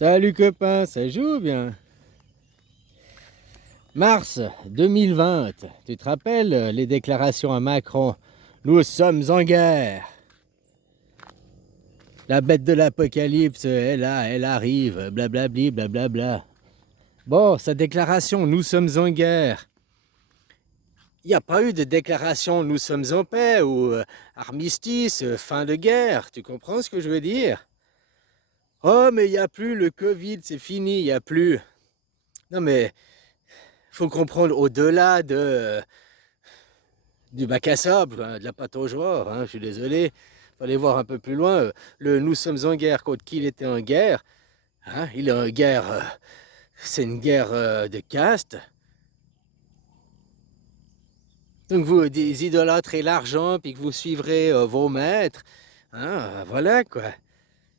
Salut copain, ça joue bien? Mars 2020, tu te rappelles les déclarations à Macron? Nous sommes en guerre. La bête de l'apocalypse est là, elle arrive, blablabli, blablabla. Bon, sa déclaration, nous sommes en guerre. Il n'y a pas eu de déclaration nous sommes en paix ou armistice, fin de guerre. Tu comprends ce que je veux dire? Oh, mais il n'y a plus le Covid, c'est fini, il n'y a plus. Non, mais faut comprendre au-delà du bac à sable, hein, de la pâte au joueur, hein, je suis désolé. Fallait voir un peu plus loin. Le nous sommes en guerre contre qui il était en guerre. Hein, il est en guerre, c'est une guerre de caste. Donc vous idolâtrez l'argent, puis que vous suivrez vos maîtres. Hein, voilà quoi.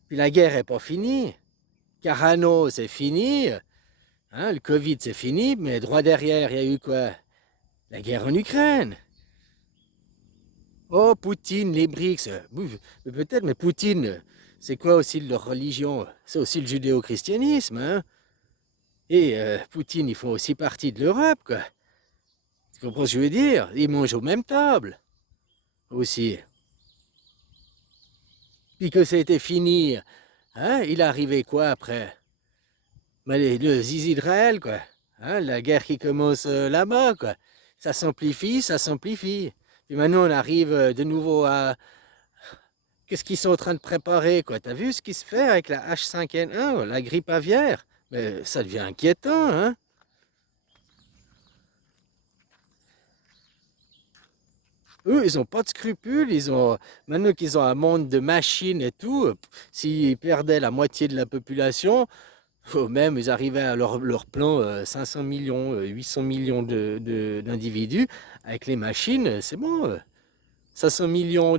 Puis la guerre est pas finie. Carano, c'est fini. Hein, le Covid, c'est fini. Mais droit derrière, il y a eu quoi? La guerre en Ukraine. Oh, Poutine, les BRICS. Oui, peut-être, mais Poutine, c'est quoi aussi leur religion? C'est aussi le judéo-christianisme, hein? Et Poutine, ils font aussi partie de l'Europe, quoi. Tu comprends ce que je veux dire? Ils mangent aux mêmes tables, aussi. Puis que ça a été fini, hein? Il est arrivé quoi après? Ben, le zizi d'Israël, quoi. Hein? La guerre qui commence là-bas, quoi. Ça s'amplifie, ça s'amplifie. Puis maintenant, on arrive de nouveau à, qu'est-ce qu'ils sont en train de préparer, quoi? T'as vu ce qui se fait avec la H5N1, la grippe aviaire? Mais ça devient inquiétant, hein? Eux, ils ont pas de scrupules, ils ont, maintenant qu'ils ont un monde de machines et tout, s'ils perdaient la moitié de la population, même ils arrivaient à leur plan 500 millions, 800 millions d'individus, avec les machines, c'est bon. 500 millions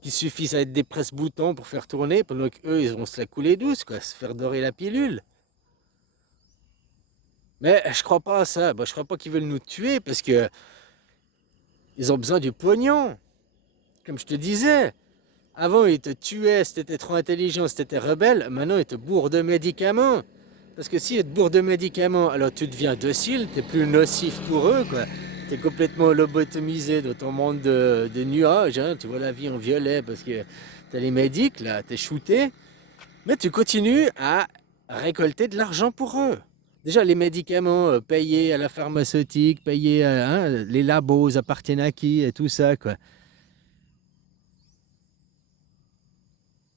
qui suffisent à être des presse-boutons pour faire tourner, pendant qu'eux, ils vont se la couler douce, quoi, se faire dorer la pilule. Mais je crois pas à ça. Bon, je crois pas qu'ils veulent nous tuer parce que ils ont besoin du pognon. Comme je te disais, avant ils te tuaient si t'étais trop intelligent, si t'étais rebelle. Maintenant ils te bourrent de médicaments. Parce que si ils te bourrent de médicaments, alors tu deviens docile, t'es plus nocif pour eux, quoi. T'es complètement lobotomisé dans ton monde de nuages, hein. Tu vois la vie en violet parce que t'as les médics, là, t'es shooté. Mais tu continues à récolter de l'argent pour eux. Déjà, les médicaments payés à la pharmaceutique, payés, hein, les labos appartiennent à qui et tout ça, quoi.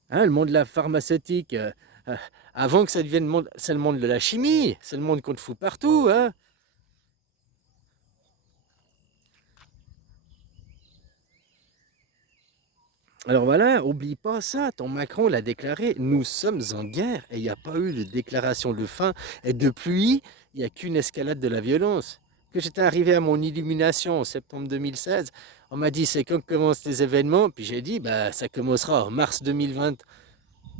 Hein, le monde de la pharmaceutique, euh, avant que ça devienne le monde, c'est le monde de la chimie, c'est le monde qu'on te fout partout, hein. Alors voilà, oublie pas ça, ton Macron l'a déclaré, nous sommes en guerre et il n'y a pas eu de déclaration de fin. Et depuis, il n'y a qu'une escalade de la violence. Que j'étais arrivé à mon illumination en septembre 2016, on m'a dit c'est quand commencent les événements, puis j'ai dit bah ça commencera en mars 2020,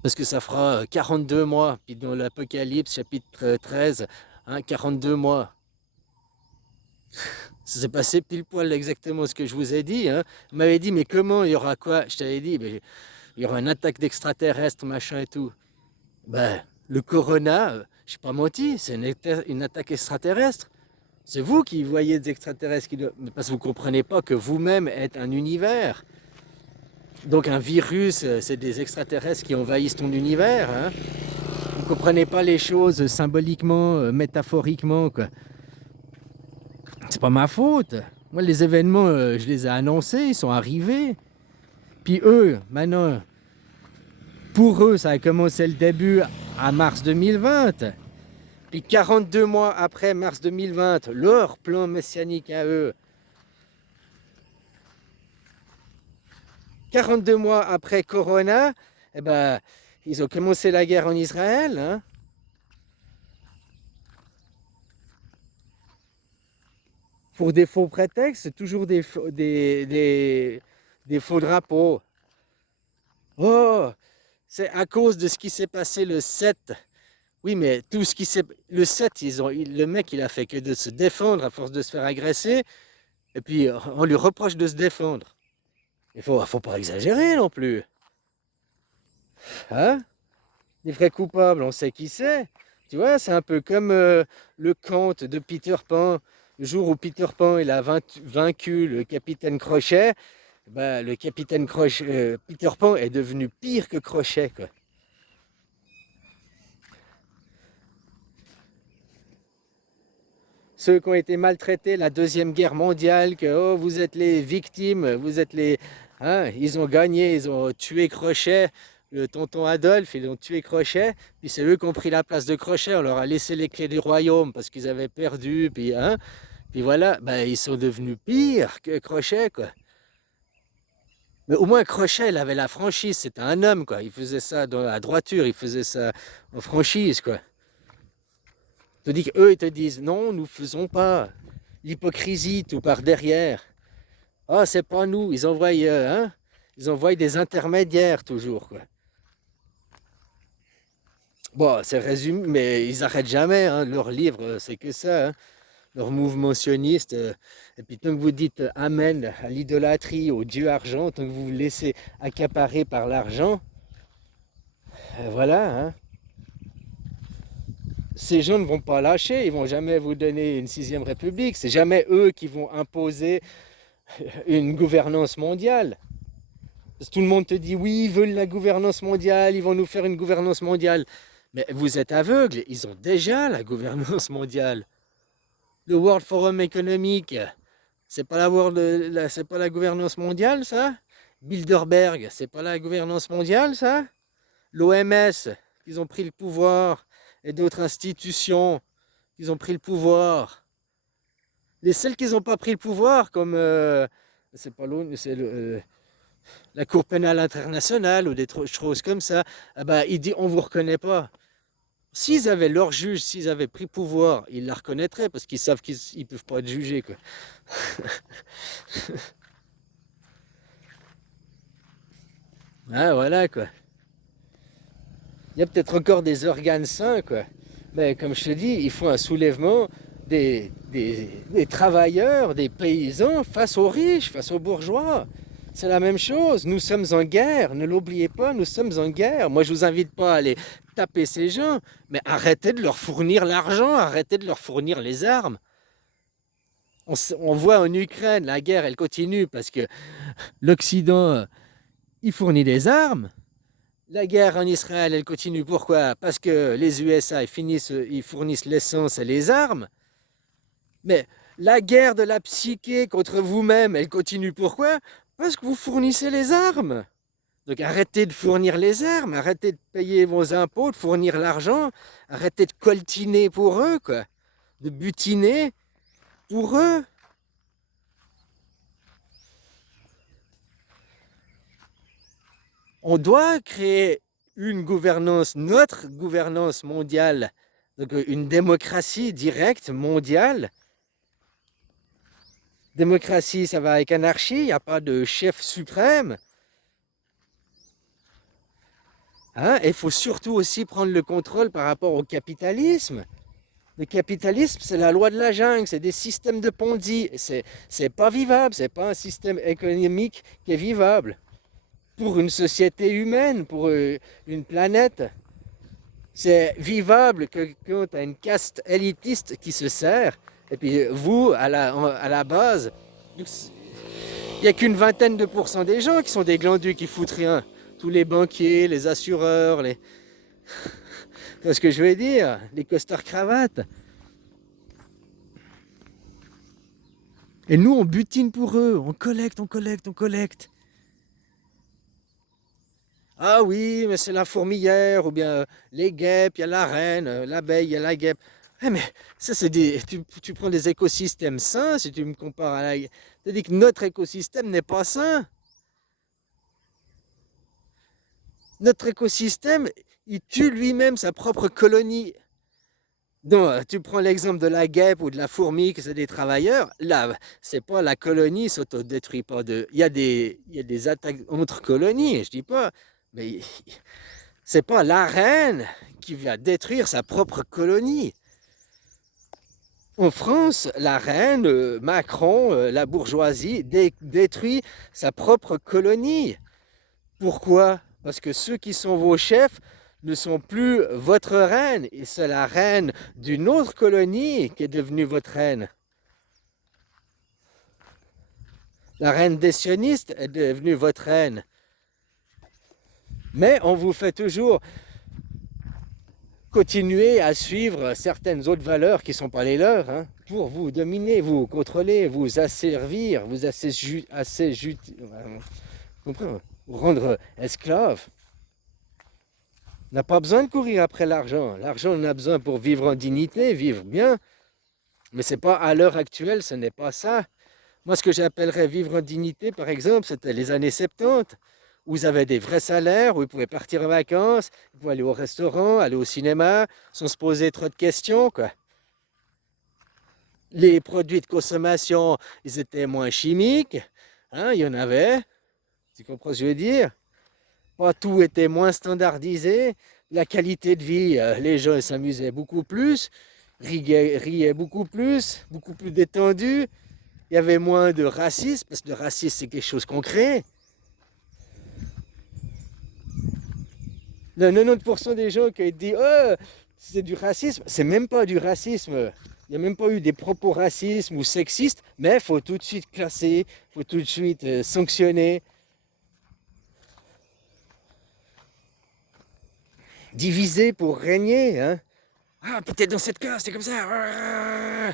parce que ça fera 42 mois, puis dans l'Apocalypse chapitre 13, hein, 42 mois. Ça s'est passé pile poil exactement ce que je vous ai dit. Hein. Vous m'avez dit, mais comment il y aura quoi? Je t'avais dit, mais il y aura une attaque d'extraterrestres, machin et tout. Ben, le corona, je n'ai pas menti, c'est une attaque extraterrestre. C'est vous qui voyez des extraterrestres, parce que vous ne comprenez pas que vous-même êtes un univers. Donc un virus, c'est des extraterrestres qui envahissent ton univers. Hein. Vous ne comprenez pas les choses symboliquement, métaphoriquement, quoi. C'est pas ma faute. Moi, les événements, je les ai annoncés, ils sont arrivés. Puis eux, maintenant, pour eux, ça a commencé le début à mars 2020. Puis 42 mois après mars 2020, leur plan messianique à eux. 42 mois après Corona, eh ben, ils ont commencé la guerre en Israël. Hein. Pour des faux prétextes, toujours des faux drapeaux. Oh, c'est à cause de ce qui s'est passé le 7. Oui, mais tout ce qui s'est... Le 7, le mec, il a fait que de se défendre à force de se faire agresser. Et puis, on lui reproche de se défendre. Il faut pas exagérer non plus. Hein? Les vrais coupables, on sait qui c'est. Tu vois, c'est un peu comme le conte de Peter Pan. Le jour où Peter Pan il a vaincu le capitaine Crochet, bah, le capitaine Crochet, Peter Pan est devenu pire que Crochet, quoi. Ceux qui ont été maltraités la Deuxième Guerre mondiale, que oh, vous êtes les victimes, vous êtes les... Hein, ils ont gagné, ils ont tué Crochet, le tonton Adolphe, ils ont tué Crochet, puis c'est eux qui ont pris la place de Crochet, on leur a laissé les clés du royaume parce qu'ils avaient perdu, puis voilà, ben, ils sont devenus pires que Crochet, quoi. Mais au moins Crochet, il avait la franchise, c'était un homme, quoi. Il faisait ça dans la droiture, il faisait ça en franchise, quoi. Tandis qu'eux, ils te disent, non, nous ne faisons pas. L'hypocrisie, tout par derrière. Ah, c'est pas nous. Ils envoient des intermédiaires toujours, quoi. Bon, c'est résumé, mais ils n'arrêtent jamais, hein. Leur livre, c'est que ça, hein. Leur mouvement sioniste. Et puis tant que vous dites Amen à l'idolâtrie, au Dieu argent, tant que vous vous laissez accaparer par l'argent, voilà, hein. Ces gens ne vont pas lâcher, ils vont jamais vous donner une sixième république. C'est jamais eux qui vont imposer une gouvernance mondiale. Parce que tout le monde te dit oui, ils veulent la gouvernance mondiale, ils vont nous faire une gouvernance mondiale. Mais vous êtes aveugles, ils ont déjà la gouvernance mondiale. Le World Forum économique, c'est pas la gouvernance mondiale, ça? Bilderberg, c'est pas la gouvernance mondiale, ça? L'OMS, ils ont pris le pouvoir, et d'autres institutions, ils ont pris le pouvoir. Les seuls qui n'ont pas pris le pouvoir, comme c'est pas l'ONU, c'est la Cour pénale internationale ou des choses comme ça, ah bah, il dit on vous reconnaît pas. S'ils avaient leur juge, s'ils avaient pris pouvoir, ils la reconnaîtraient parce qu'ils savent qu'ils ne peuvent pas être jugés, quoi. Ah voilà, quoi. Il y a peut-être encore des organes sains, quoi. Mais comme je te dis, il faut un soulèvement des travailleurs, des paysans face aux riches, face aux bourgeois. C'est la même chose. Nous sommes en guerre. Ne l'oubliez pas, nous sommes en guerre. Moi, je vous invite pas à aller taper ces gens, mais arrêtez de leur fournir l'argent, arrêtez de leur fournir les armes. On voit en Ukraine, la guerre, elle continue parce que l'Occident, il fournit des armes. La guerre en Israël, elle continue. Pourquoi? Parce que les USA, ils fournissent l'essence et les armes. Mais la guerre de la psyché contre vous-même, elle continue. Pourquoi? Parce que vous fournissez les armes. Donc arrêtez de fournir les armes, arrêtez de payer vos impôts, de fournir l'argent, arrêtez de coltiner pour eux, quoi. De butiner pour eux. On doit créer une gouvernance, notre gouvernance mondiale, donc une démocratie directe mondiale. Démocratie, ça va avec anarchie, il n'y a pas de chef suprême. Hein? Et il faut surtout aussi prendre le contrôle par rapport au capitalisme. Le capitalisme, c'est la loi de la jungle, c'est des systèmes de Ponzi. C'est pas vivable, c'est pas un système économique qui est vivable. Pour une société humaine, pour une planète, c'est vivable que quand tu as une caste élitiste qui se sert, et puis vous, à la base, il n'y a qu'une vingtaine de pourcents des gens qui sont des glandus qui foutent rien. Tous les banquiers, les assureurs, les... Tu vois ce que je veux dire? Les costards cravates. Et nous, on butine pour eux, on collecte, on collecte, on collecte. Ah oui, mais c'est la fourmilière, ou bien les guêpes, il y a la reine, l'abeille, il y a la guêpe. Eh, mais ça, c'est des. Tu prends des écosystèmes sains, si tu me compares à la. C'est-à-dire que notre écosystème n'est pas sain. Notre écosystème, il tue lui-même sa propre colonie. Donc, tu prends l'exemple de la guêpe ou de la fourmi, que c'est des travailleurs. Là, c'est pas la colonie s'autodétruit pas de. Il y a des attaques entre colonies, je dis pas. Mais c'est pas la reine qui va détruire sa propre colonie. En France, la reine, Macron, la bourgeoisie détruit sa propre colonie. Pourquoi? Parce que ceux qui sont vos chefs ne sont plus votre reine, et c'est la reine d'une autre colonie qui est devenue votre reine. La reine des sionistes est devenue votre reine. Mais on vous fait toujours continuer à suivre certaines autres valeurs qui ne sont pas les leurs, hein, pour vous dominer, vous contrôler, vous asservir, vous vous rendre esclave. On n'a pas besoin de courir après l'argent. L'argent, on a besoin pour vivre en dignité, vivre bien. Mais c'est pas à l'heure actuelle, ce n'est pas ça. Moi, ce que j'appellerais vivre en dignité, par exemple, c'était les années 70, où vous avez des vrais salaires, où vous pouvez partir en vacances, vous pouvez aller au restaurant, aller au cinéma, sans se poser trop de questions, quoi. Les produits de consommation, ils étaient moins chimiques, hein, il y en avait, tu comprends ce que je veux dire? Pas tout était moins standardisé, la qualité de vie, les gens s'amusaient beaucoup plus, riaient beaucoup plus détendus, il y avait moins de racisme, parce que le racisme c'est quelque chose qu'on crée. Le 90% des gens qui disent oh, c'est du racisme, c'est même pas du racisme. Il n'y a même pas eu des propos racistes ou sexistes, mais il faut tout de suite classer, il faut tout de suite sanctionner, diviser pour régner. Hein. Ah, peut-être dans cette case, c'est comme ça.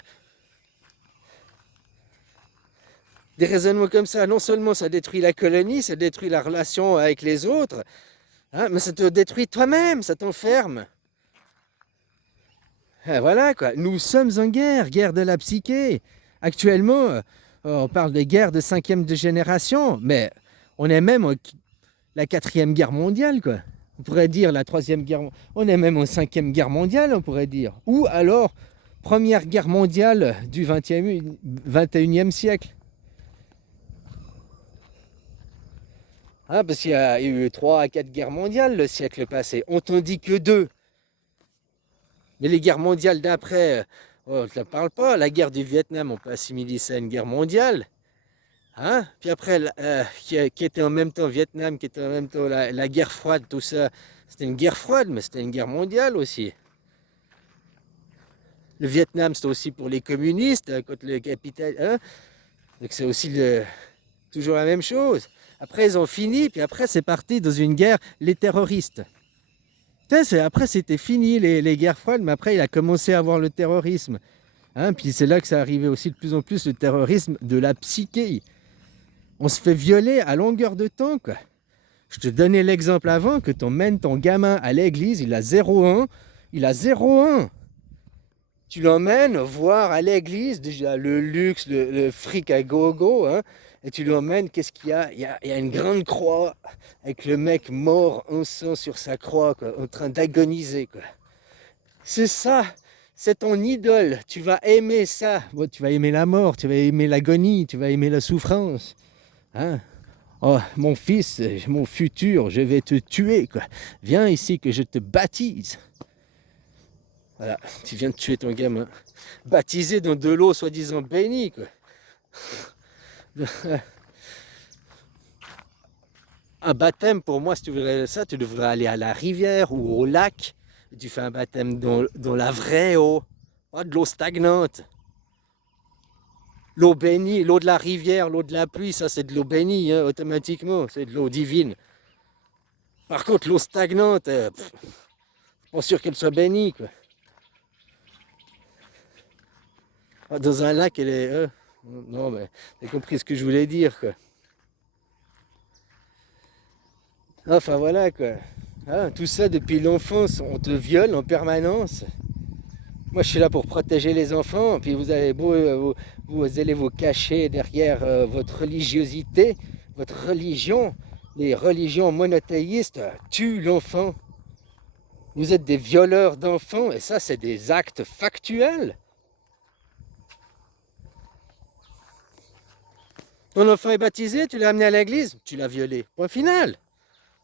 Des raisonnements comme ça, non seulement ça détruit la colonie, ça détruit la relation avec les autres, hein, mais ça te détruit toi-même, ça t'enferme. Ah, voilà quoi, nous sommes en guerre, guerre de la psyché. Actuellement, on parle de guerre de cinquième de génération, mais on est même en la quatrième guerre mondiale, quoi. On pourrait dire la troisième guerre, on est même en cinquième guerre mondiale, on pourrait dire. Ou alors, première guerre mondiale du 21e siècle. Ah, parce qu'il y a eu 3 à 4 guerres mondiales le siècle passé. On t'en dit que 2. Mais les guerres mondiales d'après, on ne te parle pas. La guerre du Vietnam, on peut assimiler ça à une guerre mondiale. Hein? Puis après, qui était en même temps Vietnam, qui était en même temps la guerre froide, tout ça. C'était une guerre froide, mais c'était une guerre mondiale aussi. Le Vietnam, c'était aussi pour les communistes, contre le capital. Hein? Donc c'est aussi toujours la même chose. Après, ils ont fini, puis après, c'est parti dans une guerre, les terroristes. Après, c'était fini les guerres froides, mais après, il a commencé à avoir le terrorisme. Hein, puis c'est là que ça arrivait aussi de plus en plus, le terrorisme de la psyché. On se fait violer à longueur de temps, quoi. Je te donnais l'exemple avant, que tu emmènes ton gamin à l'église, il a 0,1. Il a 0,1. Tu l'emmènes voir à l'église, déjà le luxe, le fric à gogo, hein, et tu l'emmènes, qu'est-ce qu'il y a? Il y a une grande croix avec le mec mort en sang sur sa croix, quoi, en train d'agoniser, quoi. C'est ça, c'est ton idole. Tu vas aimer ça. Bon, tu vas aimer la mort, tu vas aimer l'agonie, tu vas aimer la souffrance. Hein? Oh, mon fils, mon futur, je vais te tuer, quoi. Viens ici que je te baptise. Voilà, tu viens de tuer ton gamin. Baptisé dans de l'eau soi-disant bénie, quoi. Un baptême, pour moi, si tu voudrais ça, tu devrais aller à la rivière ou au lac. Et tu fais un baptême dans la vraie eau, pas de l'eau stagnante. L'eau bénie, l'eau de la rivière, l'eau de la pluie, ça c'est de l'eau bénie, hein, automatiquement, c'est de l'eau divine. Par contre, l'eau stagnante, pas sûr qu'elle soit bénie, quoi. Dans un lac, elle est... non, mais t'as compris ce que je voulais dire, quoi. Enfin, voilà, quoi. Hein, tout ça, depuis l'enfance, on te viole en permanence. Moi, je suis là pour protéger les enfants, puis vous allez, vous allez vous cacher derrière votre religiosité, votre religion. Les religions monothéistes tuent l'enfant. Vous êtes des violeurs d'enfants, et ça, c'est des actes factuels. Ton enfant est baptisé, tu l'as amené à l'église, tu l'as violé. Point final.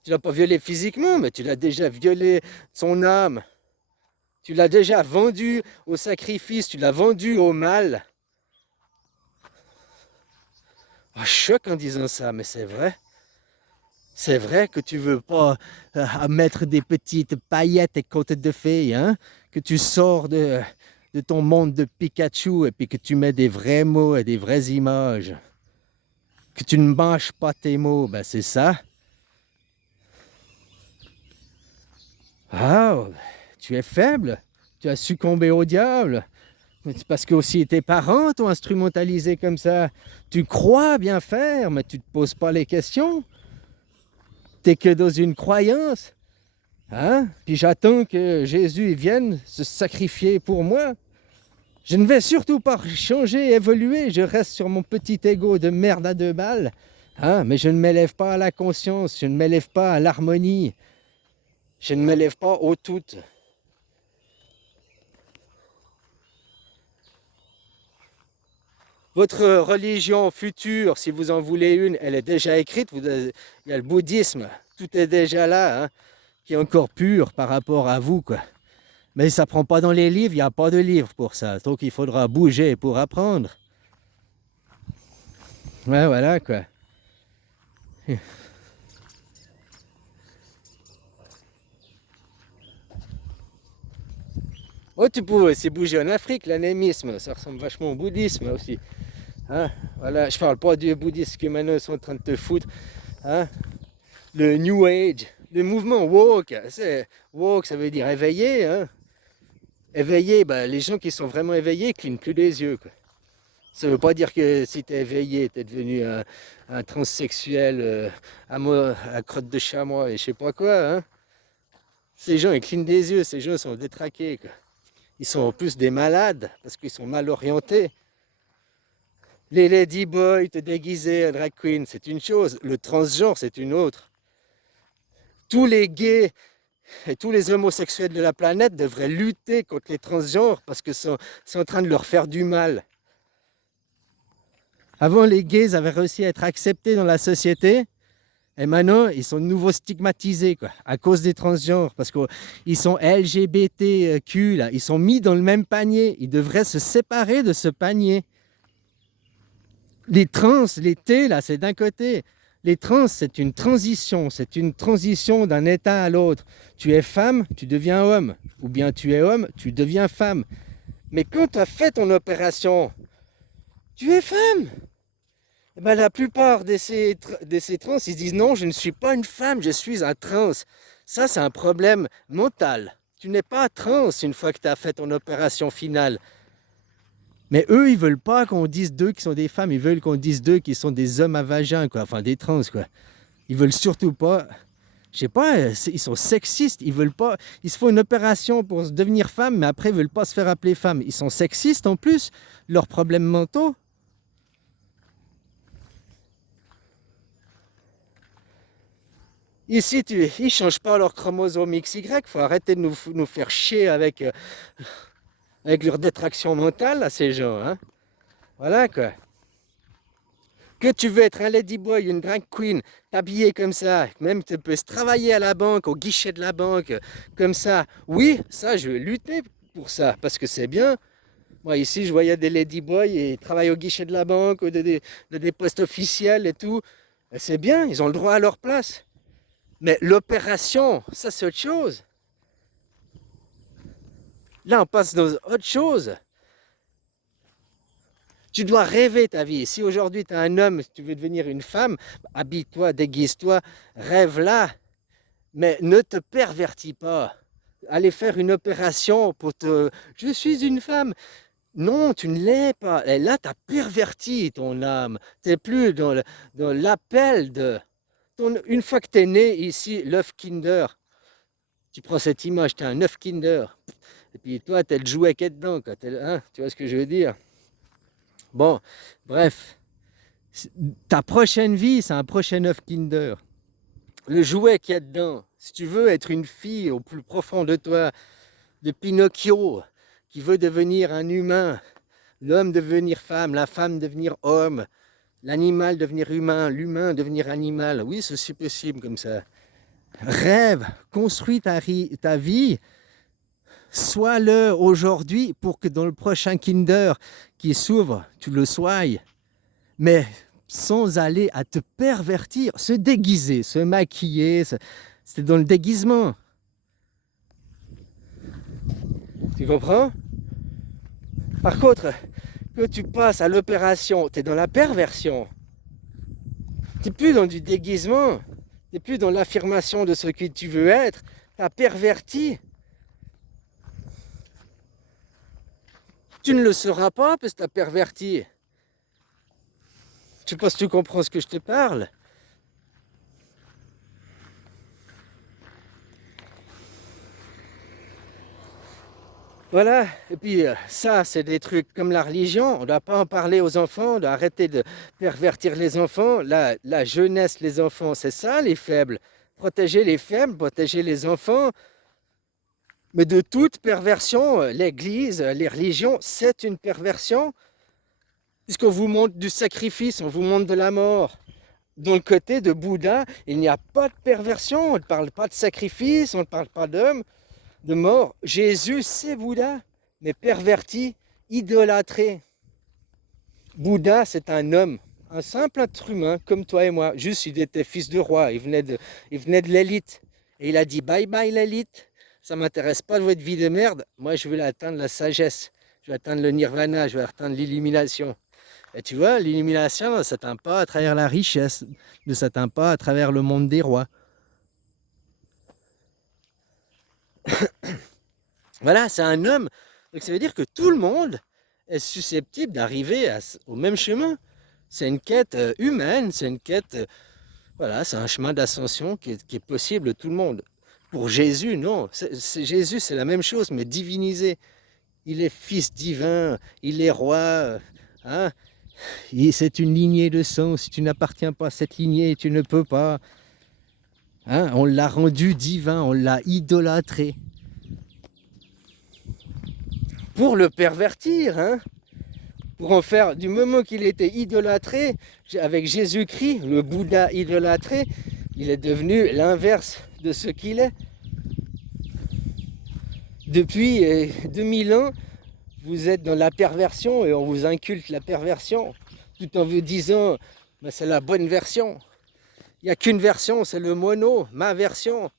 Tu l'as pas violé physiquement, mais tu l'as déjà violé son âme. Tu l'as déjà vendu au sacrifice, tu l'as vendu au mal. Oh, je choque en disant ça, mais c'est vrai. C'est vrai que tu veux pas mettre des petites paillettes et côtes de fées, hein? Que tu sors de ton monde de Pikachu et puis que tu mets des vrais mots et des vraies images. Que tu ne manges pas tes mots, ben c'est ça. Ah, tu es faible. Tu as succombé au diable. Mais c'est parce que aussi tes parents t'ont instrumentalisé comme ça. Tu crois bien faire, mais tu ne te poses pas les questions. T'es que dans une croyance. Hein? Puis j'attends que Jésus vienne se sacrifier pour moi. Je ne vais surtout pas changer, évoluer. Je reste sur mon petit ego de merde à 2 balles. Hein? Mais je ne m'élève pas à la conscience. Je ne m'élève pas à l'harmonie. Je ne m'élève pas au tout. Votre religion future, si vous en voulez une, elle est déjà écrite. Il y a le bouddhisme. Tout est déjà là, hein, qui est encore pur par rapport à vous, quoi. Mais ça prend pas dans les livres, il n'y a pas de livre pour ça. Donc il faudra bouger pour apprendre. Ouais, voilà quoi. Oh, tu peux aussi bouger en Afrique, l'anémisme, ça ressemble vachement au bouddhisme aussi. Hein, voilà, je parle pas du bouddhisme que maintenant ils sont en train de te foutre. Hein, le New Age, le mouvement woke, woke, ça veut dire éveillé. Hein. Éveillé, bah, les gens qui sont vraiment éveillés clignent plus les yeux. Quoi. Ça veut pas dire que si tu es éveillé, tu es devenu un transsexuel à crotte de chamois et je sais pas quoi. Hein. Ces gens, ils clignent des yeux, ces gens sont détraqués. Quoi. Ils sont en plus des malades parce qu'ils sont mal orientés. Les ladyboys te déguiser en drag queen, c'est une chose. Le transgenre, c'est une autre. Tous les gays et tous les homosexuels de la planète devraient lutter contre les transgenres parce que c'est en train de leur faire du mal. Avant, les gays avaient réussi à être acceptés dans la société. Et maintenant, ils sont de nouveau stigmatisés quoi, à cause des transgenres, parce qu'ils sont LGBTQ, là. Ils sont mis dans le même panier. Ils devraient se séparer de ce panier. Les trans, les T, là, c'est d'un côté. Les trans, c'est une transition d'un état à l'autre. Tu es femme, tu deviens homme. Ou bien tu es homme, tu deviens femme. Mais quand tu as fait ton opération, tu es femme. Eh ben, la plupart de ces trans, ils disent non, je ne suis pas une femme, je suis un trans. Ça, c'est un problème mental. Tu n'es pas trans une fois que tu as fait ton opération finale. Mais eux, ils veulent pas qu'on dise d'eux qui sont des femmes, ils veulent qu'on dise d'eux qui sont des hommes à vagin, quoi. Enfin, des trans, quoi. Ils veulent surtout pas. Je sais pas, ils sont sexistes, ils veulent pas. Ils se font une opération pour devenir femme, mais après, ils veulent pas se faire appeler femme. Ils sont sexistes en plus, leurs problèmes mentaux. Ici, ils ne changent pas leur chromosome XY. Il faut arrêter de nous faire chier avec leur détraction mentale, à ces gens. Hein. Voilà quoi. Que tu veux être un ladyboy, une drag queen, t'habiller comme ça, même tu peux travailler à la banque, au guichet de la banque, comme ça. Oui, ça, je vais lutter pour ça, parce que c'est bien. Moi, ici, je voyais des ladyboys et ils travaillent au guichet de la banque, de des postes officiels et tout. C'est bien, ils ont le droit à leur place. Mais l'opération, ça c'est autre chose. Là, on passe dans autre chose. Tu dois rêver ta vie. Si aujourd'hui tu es un homme, tu veux devenir une femme, habille-toi, déguise-toi, rêve là. Mais ne te pervertis pas. Aller faire une opération pour te... Je suis une femme. Non, tu ne l'es pas. Et là, tu as perverti ton âme. Tu n'es plus dans l'appel de... Une fois que tu es né ici, l'œuf Kinder, tu prends cette image, tu as un œuf Kinder. Et puis toi, tu as le jouet qui est dedans. Quoi. Hein, tu vois ce que je veux dire? Bon, bref. Ta prochaine vie, c'est un prochain œuf Kinder. Le jouet qui est dedans. Si tu veux être une fille au plus profond de toi, de Pinocchio, qui veut devenir un humain, l'homme devenir femme, la femme devenir homme, l'animal devenir humain, l'humain devenir animal. Oui, c'est aussi possible comme ça. Rêve, construis ta vie, sois-le aujourd'hui pour que dans le prochain Kinder qui s'ouvre, tu le sois. Mais sans aller à te pervertir, se déguiser, se maquiller, c'est dans le déguisement. Tu comprends? Par contre, quand tu passes à l'opération, tu es dans la perversion. Tu n'es plus dans du déguisement. Tu n'es plus dans l'affirmation de ce que tu veux être. Tu as perverti. Tu ne le seras pas parce que tu as perverti. Je sais pas si tu comprends ce que je te parle. Voilà, et puis ça, c'est des trucs comme la religion, on ne doit pas en parler aux enfants, on doit arrêter de pervertir les enfants. La jeunesse, les enfants, c'est ça les faibles. Protéger les faibles, protéger les enfants. Mais de toute perversion, l'Église, les religions, c'est une perversion. Puisqu'on vous montre du sacrifice, on vous montre de la mort. Dans le côté de Bouddha, il n'y a pas de perversion, on ne parle pas de sacrifice, on ne parle pas d'homme, de mort. Jésus, c'est Bouddha, mais perverti, idolâtré. Bouddha, c'est un homme, un simple être humain comme toi et moi. Juste, il était fils de roi, il venait de l'élite. Et il a dit, bye bye l'élite, ça ne m'intéresse pas de votre vie de merde, moi je veux atteindre la sagesse, je veux atteindre le nirvana, je veux atteindre l'illumination. Et tu vois, l'illumination ne s'atteint pas à travers la richesse, ne s'atteint pas à travers le monde des rois. Voilà, c'est un homme. Donc ça veut dire que tout le monde est susceptible d'arriver au même chemin. C'est une quête humaine, c'est une quête... voilà, c'est un chemin d'ascension qui est possible à tout le monde. Pour Jésus, non. Jésus, c'est la même chose, mais divinisé. Il est fils divin, il est roi. Hein? C'est une lignée de sang. Si tu n'appartiens pas à cette lignée, tu ne peux pas. Hein? On l'a rendu divin, on l'a idolâtré. Pour le pervertir, hein? Pour en faire, du moment qu'il était idolâtré, avec Jésus-Christ, le Bouddha idolâtré, il est devenu l'inverse de ce qu'il est. Depuis 2000 ans, vous êtes dans la perversion et on vous inculte la perversion, tout en vous disant, ben, c'est la bonne version. Il n'y a qu'une version, c'est le mono, ma version.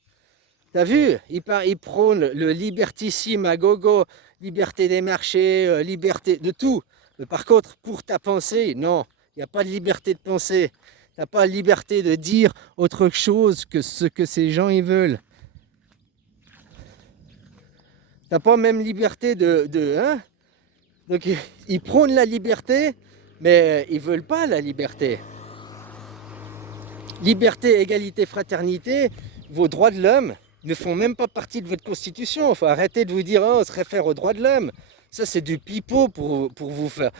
T'as vu, il prône le libertissime à gogo, liberté des marchés, liberté de tout. Mais par contre, pour ta pensée, non, il n'y a pas de liberté de penser. Tu n'as pas la liberté de dire autre chose que ce que ces gens ils veulent. Tu n'as pas même liberté hein? Donc ils prônent la liberté, mais ils ne veulent pas la liberté. Liberté, égalité, fraternité, vos droits de l'homme ne font même pas partie de votre constitution. Il faut arrêter de vous dire oh, on se réfère aux droits de l'homme. Ça, c'est du pipeau pour vous faire.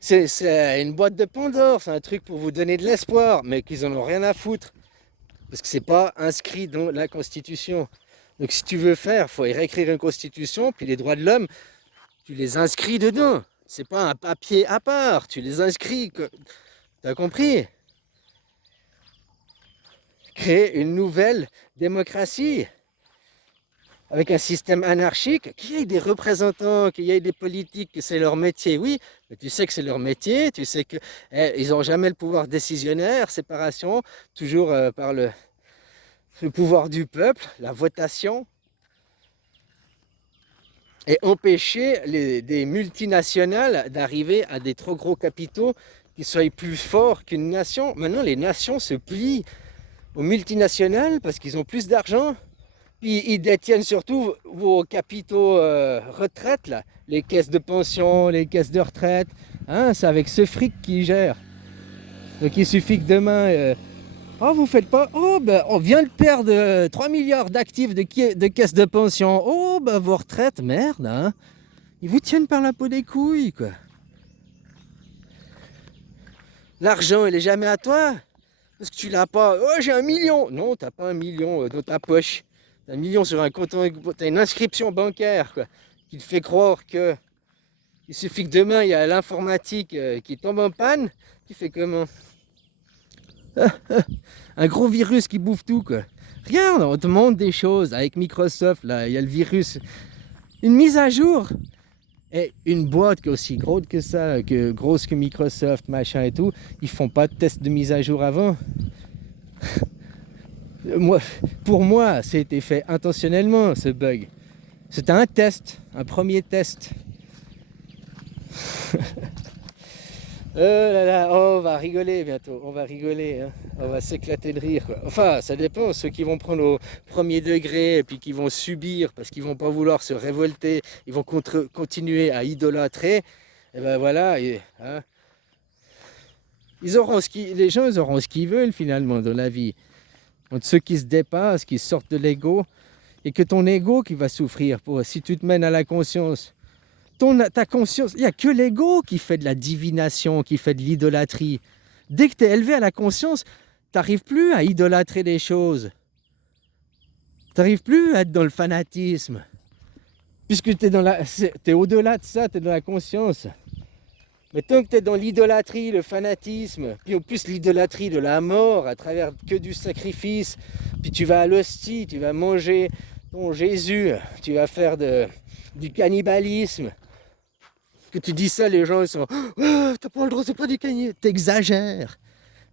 C'est une boîte de Pandore, c'est un truc pour vous donner de l'espoir, mais qu'ils en ont rien à foutre. Parce que c'est pas inscrit dans la Constitution. Donc si tu veux faire, il faut réécrire une Constitution, puis les droits de l'homme, tu les inscris dedans. C'est pas un papier à part, tu les inscris. T'as compris? Créer une nouvelle démocratie avec un système anarchique, qu'il y ait des représentants, qu'il y ait des politiques, que c'est leur métier, oui, mais tu sais que c'est leur métier, tu sais qu'ils n'ont jamais le pouvoir décisionnaire, séparation, toujours par le pouvoir du peuple, la votation, et empêcher des multinationales d'arriver à des trop gros capitaux qui soient plus forts qu'une nation. Maintenant, les nations se plient aux multinationales parce qu'ils ont plus d'argent. Puis ils détiennent surtout vos capitaux retraite, là, les caisses de pension, les caisses de retraite. Hein, c'est avec ce fric qu'ils gèrent. Donc il suffit que demain, oh vous faites pas, oh ben on vient de perdre 3 milliards d'actifs de caisses de pension. Oh ben vos retraites, merde, hein. Ils vous tiennent par la peau des couilles, quoi. L'argent, il est jamais à toi. Parce que tu l'as pas. Oh j'ai 1 million. Non, t'as pas 1 million dans ta poche. T'as 1 million sur un compte, t'as une inscription bancaire quoi, qui te fait croire que il suffit que demain il y a l'informatique qui tombe en panne, tu fais comment? Un gros virus qui bouffe tout quoi. Regarde, on te montre des choses avec Microsoft là, il y a le virus. Une mise à jour. Et une boîte qui est aussi grosse que Microsoft, machin et tout, ils font pas de test de mise à jour avant. Moi, pour moi, c'était fait intentionnellement, ce bug. C'était un test, un premier test. Oh là là, oh, on va rigoler bientôt, on va rigoler, hein. On va s'éclater de rire, quoi. Enfin, ça dépend, ceux qui vont prendre au premier degré et puis qui vont subir parce qu'ils vont pas vouloir se révolter, ils vont continuer à idolâtrer, et ben voilà, hein, les gens ils auront ce qu'ils veulent finalement dans la vie. Donc, ceux qui se dépassent, qui sortent de l'ego, et que ton ego qui va souffrir si tu te mènes à la conscience. Ta conscience, il n'y a que l'ego qui fait de la divination, qui fait de l'idolâtrie. Dès que tu es élevé à la conscience, tu n'arrives plus à idolâtrer les choses. Tu n'arrives plus à être dans le fanatisme. Puisque tu es au-delà de ça, tu es dans la conscience. Mais tant que tu es dans l'idolâtrie, le fanatisme, puis en plus l'idolâtrie de la mort à travers que du sacrifice, puis tu vas à l'hostie, tu vas manger ton Jésus, tu vas faire du cannibalisme. Que tu dis ça, les gens ils sont « Oh, t'as pas le droit, c'est pas du cannibalisme !» T'exagères.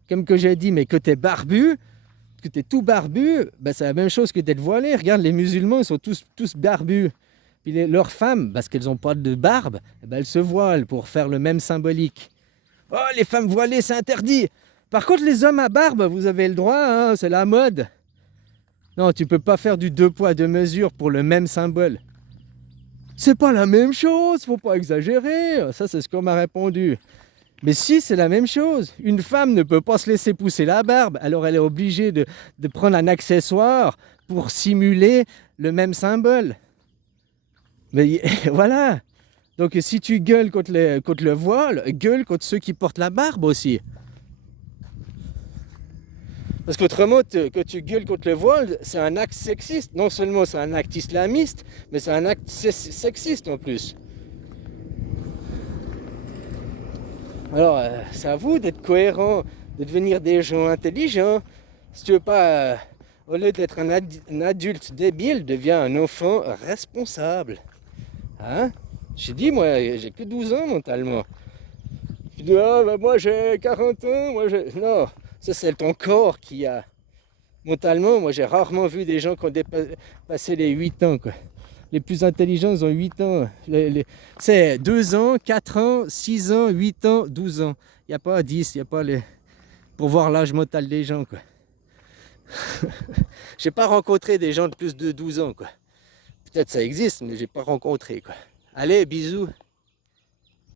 Comme que j'ai dit, mais que t'es barbu, que t'es tout barbu, ben c'est la même chose que d'être voilé. Regarde, les musulmans, ils sont tous barbus. Puis leurs femmes, parce qu'elles n'ont pas de barbe, ben elles se voilent pour faire le même symbolique. Oh, les femmes voilées, c'est interdit. Par contre, les hommes à barbe, vous avez le droit, hein, c'est la mode. Non, tu peux pas faire du 2 poids 2 mesures pour le même symbole. C'est pas la même chose, faut pas exagérer. Ça, c'est ce qu'on m'a répondu. Mais si, c'est la même chose. Une femme ne peut pas se laisser pousser la barbe, alors elle est obligée de prendre un accessoire pour simuler le même symbole. Mais voilà. Donc si tu gueules contre le voile, gueule contre ceux qui portent la barbe aussi. Parce qu'autrement, que tu gueules contre le voile, c'est un acte sexiste. Non seulement c'est un acte islamiste, mais c'est un acte sexiste en plus. Alors, c'est à vous d'être cohérent, de devenir des gens intelligents. Si tu veux pas, au lieu d'être un adulte débile, deviens un enfant responsable. Hein? J'ai dit, moi, j'ai que 12 ans mentalement. Tu dis, ah, ben moi j'ai 40 ans, Non, ça c'est ton corps qui a... Mentalement, moi j'ai rarement vu des gens qui ont dépassé les 8 ans, quoi. Les plus intelligents, ils ont 8 ans. C'est 2 ans, 4 ans, 6 ans, 8 ans, 12 ans. Il n'y a pas 10, il n'y a pas les... Pour voir l'âge mental des gens, quoi. J'ai pas rencontré des gens de plus de 12 ans, quoi. Peut-être ça existe, mais j'ai pas rencontré, quoi. Allez, bisous.